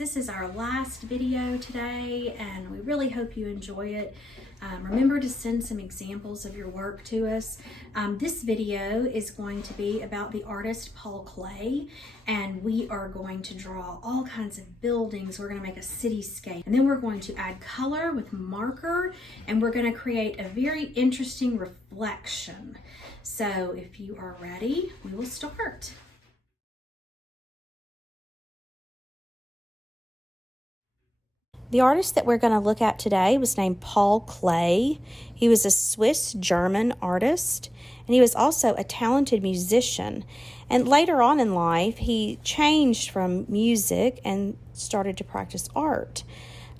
this is our last video today, and we really hope you enjoy it. Remember to send some examples of your work to us. This video is going to be about the artist Paul Klee, and we are going to draw all kinds of buildings. We're going to make a cityscape, and then we're going to add color with marker, and we're going to create a very interesting reflection. So if you are ready, we will start. The artist that we're going to look at today was named Paul Klee. He was a Swiss-German artist, and he was also a talented musician. And later on in life, he changed from music and started to practice art.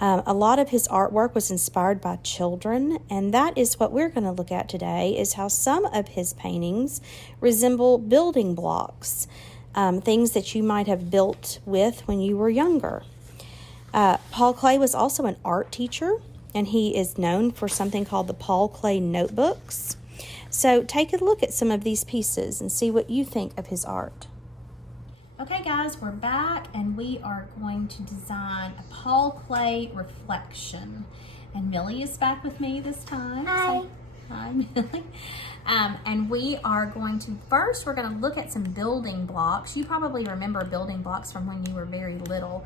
A lot of his artwork was inspired by children, and that is what we're going to look at today, is how some of his paintings resemble building blocks, things that you might have built with when you were younger. Paul Klee was also an art teacher, and he is known for something called the Paul Klee notebooks. So take a look at some of these pieces and see what you think of his art. Okay guys, we're back, and we are going to design a Paul Klee reflection. And Millye is back with me this time. Hi. So, hi, Millye. And we are going to, first we're going to look at some building blocks. You probably remember building blocks from when you were very little.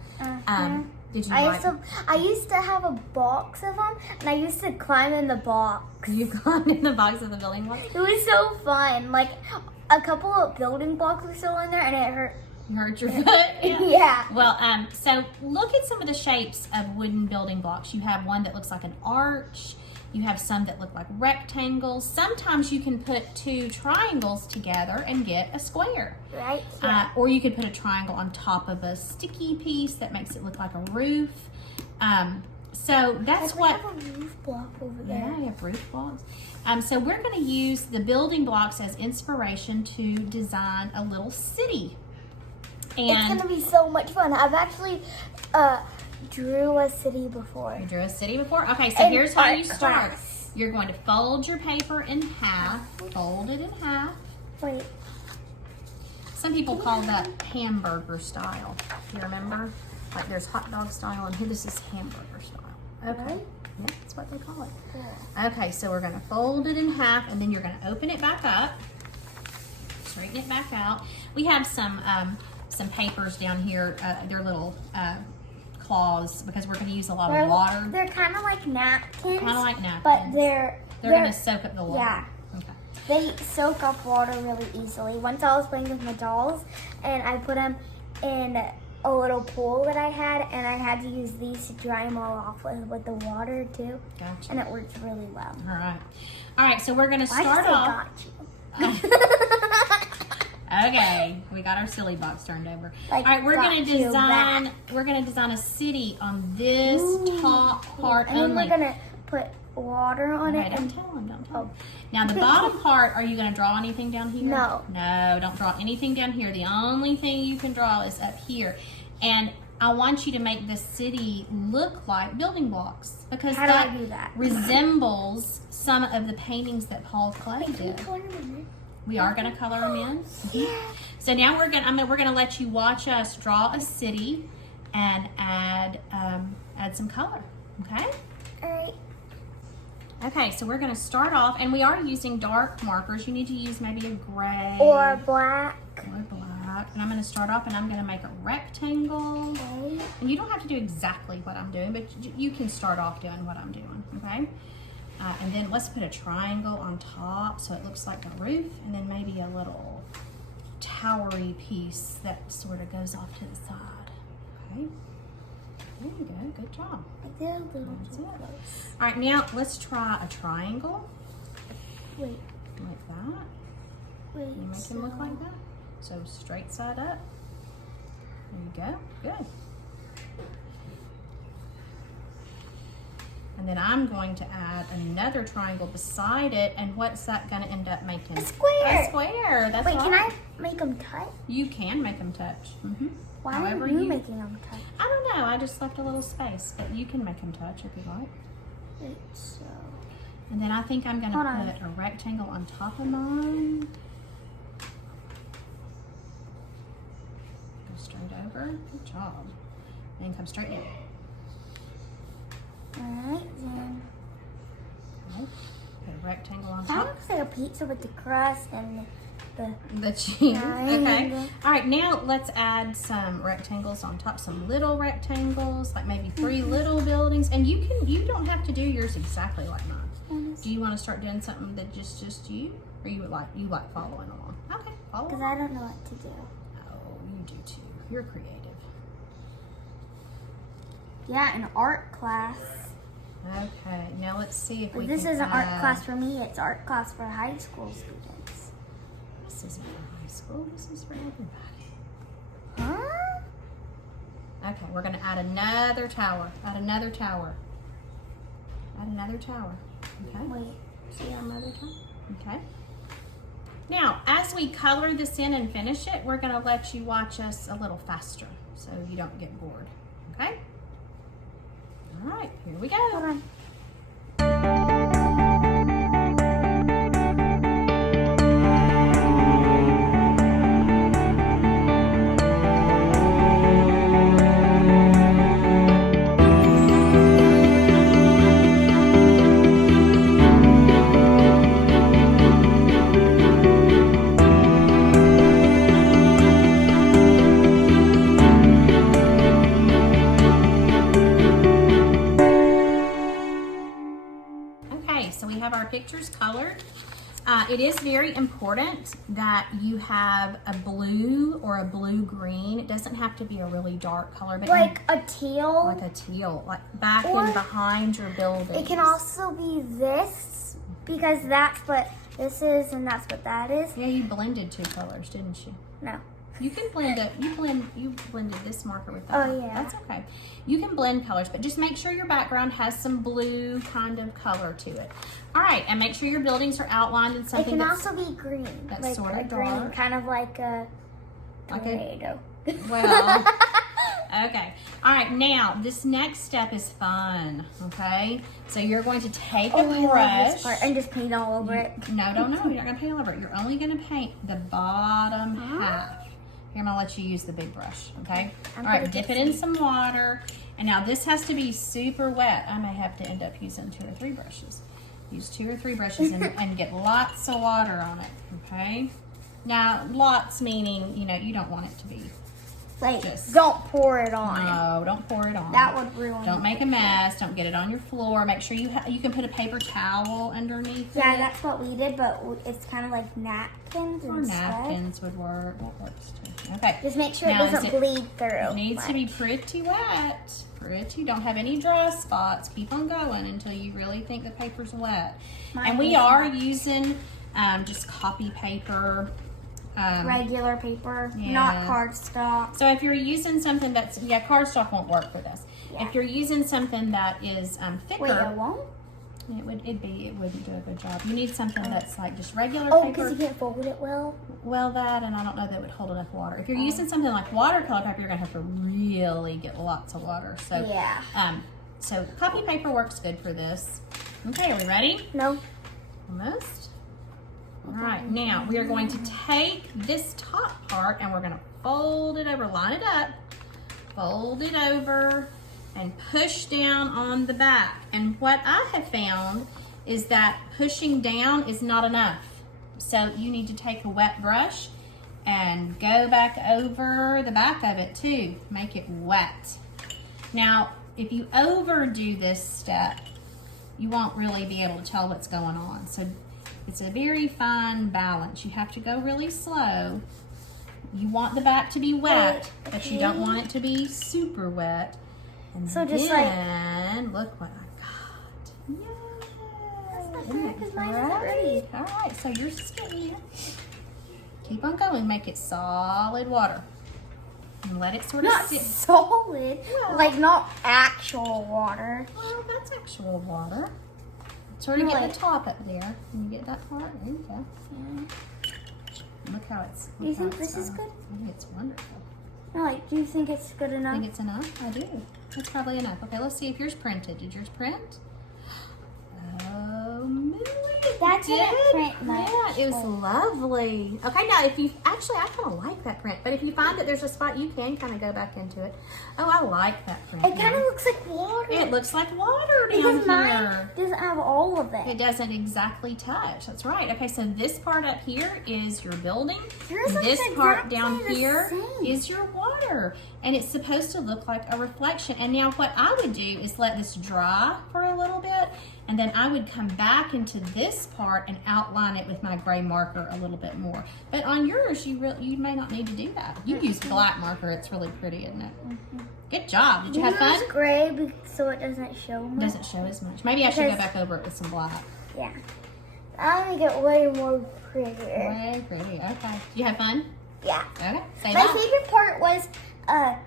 Did you I used to have a box of them, and I used to climb in the box. You climbed in the box of the building blocks? It was so fun. Like, a couple of building blocks were still in there, and it hurt. You hurt your foot? Yeah. Well, so look at some of the shapes of wooden building blocks. You have one that looks like an arch. You have some that look like rectangles. Sometimes you can put two triangles together and get a square. Right. Or you could put a triangle on top of a sticky piece that makes it look like a roof. So that's what. We have a roof block over there. Yeah, you have roof blocks. So we're going to use the building blocks as inspiration to design a little city. And it's going to be so much fun. I've actually drew a city before. You drew a city before? Okay, so here's how you start. You're going to fold your paper in half. Fold it in half. Wait. Some people call that hamburger style. Do you remember? Like there's hot dog style, and here this is hamburger style. Okay. Yeah, that's what they call it. Yeah. Okay, so we're going to fold it in half, and then you're going to open it back up. Straighten it back out. We have some papers down here. They're little claws, because we're going to use a lot of water. They're kind of like napkins. Kind of like napkins. But they're going to soak up the water. Yeah. Okay. They soak up water really easily. Once I was playing with my dolls, and I put them in a little pool that I had, and I had to use these to dry them all off with the water too. Gotcha. And it works really well. All right. All right, so we're going to start off. Got you. Okay, we got our silly box turned over. Like, all right, we're gonna design a city on this top part and only. then we're gonna put water on it. Don't tell them. Now the bottom part, are you gonna draw anything down here? No. No, don't draw anything down here. The only thing you can draw is up here. And I want you to make the city look like building blocks, because How do I do that? resembles some of the paintings that Paul Klee did. We are going to color them in. Yeah. So now we're going to let you watch us draw a city and add some color. Okay? All right. Okay, so we're going to start off, and we are using dark markers. You need to use maybe a gray or black. Or black. And I'm going to start off, and I'm going to make a rectangle. Okay. And you don't have to do exactly what I'm doing, but you can start off doing what I'm doing. Okay? And then let's put a triangle on top so it looks like a roof, and then maybe a little towery piece that sort of goes off to the side. Okay, there you go, good job. I did a little That's too it. close. All right, now let's try a triangle. Wait. Like that. Wait. You make them look like that. So straight side up. There you go, good. And then I'm going to add another triangle beside it, and what's that going to end up making? A square. A square, that's Wait, right. can I make them touch? You can make them touch. Why However are you making them touch? I don't know, I just left a little space, but you can make them touch if you like. Wait, so... And then I think I'm going to put a rectangle on top of mine. Go straight over. Good job. and come straight down. Alright, then. Okay. Put a rectangle on That top. looks like a pizza with the crust and The cheese. Okay. Yeah. All right, now let's add some rectangles on top, some little rectangles, like maybe 3 little buildings. And you don't have to do yours exactly like mine. Do you want to start doing something that just you, or you like following along? Okay, follow Because along. I don't know what to do. Oh, you do too. You're creative. Yeah, in art class. Okay, now let's see if But we this can isn't art add- class for me, it's art class for high school students. This isn't for high school. This is for everybody. Huh? Okay, we're gonna add another tower. Add another tower. Add another tower. Okay. Wait, see another time? Okay. Now, as we color this in and finish it, we're gonna let you watch us a little faster so you don't get bored. Okay? All right, here we Hold go. on. Okay, so we have our pictures colored. It is very important that you have a blue or a blue-green. It doesn't have to be a really dark color, but Like a teal. like a teal, like back Or and behind your building. It can also be this, because that's what this is and that's what that is. Yeah, you blended 2 colors, didn't you? No. You can blend it. You blended this marker with that. Oh, one. yeah. That's okay. You can blend colors, but just make sure your background has some blue kind of color to it. All right, and make sure your buildings are outlined in It something can that's also be green. that's like sort of a green, dark. kind of like a Like a- tornado. well. Okay. All right. Now this next step is fun. Okay. So you're going to take a I love brush. this part, and just paint all over it. No, you're not gonna paint all over it. You're only gonna paint the bottom half. Here, I'm gonna let you use the big brush, okay? I'm All right, gonna dip get it in some water. And now this has to be super wet. I may have to end up using 2 or 3 brushes. Use 2 or 3 brushes and get lots of water on it, okay? Now, lots meaning, you don't want it to be. Like, Just- don't pour it on. No, don't pour it on. That would ruin Don't it. make a mess. Don't get it on your floor. Make sure you can put a paper towel underneath Yeah, it. that's what we did, but it's kind of like napkins Or instead. napkins would work. That works too. Okay. Just make sure Now, it doesn't bleed through. It needs to be pretty wet. Pretty. Don't have any dry spots. Keep on going until you really think the paper's wet. Mine And we is are not. using just copy paper. Regular paper, Yeah. not cardstock. So if you're using something that's, cardstock won't work for this. Yeah. If you're using something that is thicker, Wait, it won't? it wouldn't do a good job. You need something that's like just regular Oh, paper. because you can't fold it well. Well, that, and I don't know that would hold enough water. If you're using something like watercolor paper, you're gonna have to really get lots of water. So, Yeah. so copy paper works good for this. Okay, are we ready? No. Almost. All right, now we are going to take this top part and we're gonna fold it over, line it up, fold it over, and push down on the back. And what I have found is that pushing down is not enough. So you need to take a wet brush and go back over the back of it too. Make it wet. Now, if you overdo this step, you won't really be able to tell what's going on. So it's a very fine balance. You have to go really slow. You want the back to be wet, but you don't want it to be super wet. And So just then, look what I got. Yay! That's not Isn't fair, it 'cause mine isn't ready. All right, so yours is getting here. Keep on going. Make it solid water. And let it sort of Not sit. solid. Well- Like, not actual water. Well, that's actual water. Sort of get Like- the top up there. Can you get that part? There you go. Look how it's. Do you look how think it's this is done. good? I think it's wonderful. No, like, do you think it's good I enough? think it's enough. I do. That's probably enough. Okay, let's see if yours printed. Did yours print? Oh, Millye, That didn't print much. Yeah, it was lovely. Okay, now if you, actually I kind of like that print, but if you find that there's a spot, you can kind of go back into it. Oh, I like that print. It kind of looks like water. It looks like water down because here. mine doesn't have all of it. It doesn't exactly touch. That's right. Okay, so this part up here is your building. Yours This looks part exactly down the here same. is your water. And it's supposed to look like a reflection. And now what I would do is let this dry for a little bit. And then I would come back into this part and outline it with my gray marker a little bit more. But on yours, you may not need to do that. You use black marker. It's really pretty, isn't it? Good job. Did you have fun? Use gray so it doesn't show much. Doesn't show as much. Maybe I should go back over it with some black. Yeah. I'll make it way more prettier. Way pretty. Okay. Did you have fun? Yeah. Okay. Say My that. favorite part was can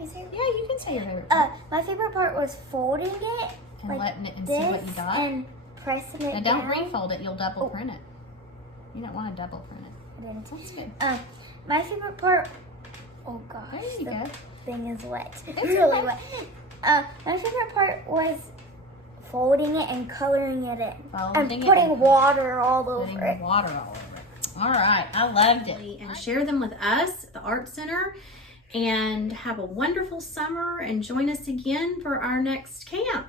I say Yeah, you can say your favorite part. my favorite part was folding it And like letting it and this see what you got. and pressing it And don't down. refold it. You'll double print it. You don't want to double print it. I didn't. That's good. My favorite part. Oh gosh, There you the go. thing is wet. It's really okay. wet. My favorite part was folding it and coloring it in, Folding and it putting in. water all over Putting it. water all over it. All right. I loved it. And share them with us at the Art Center. And have a wonderful summer and join us again for our next camp.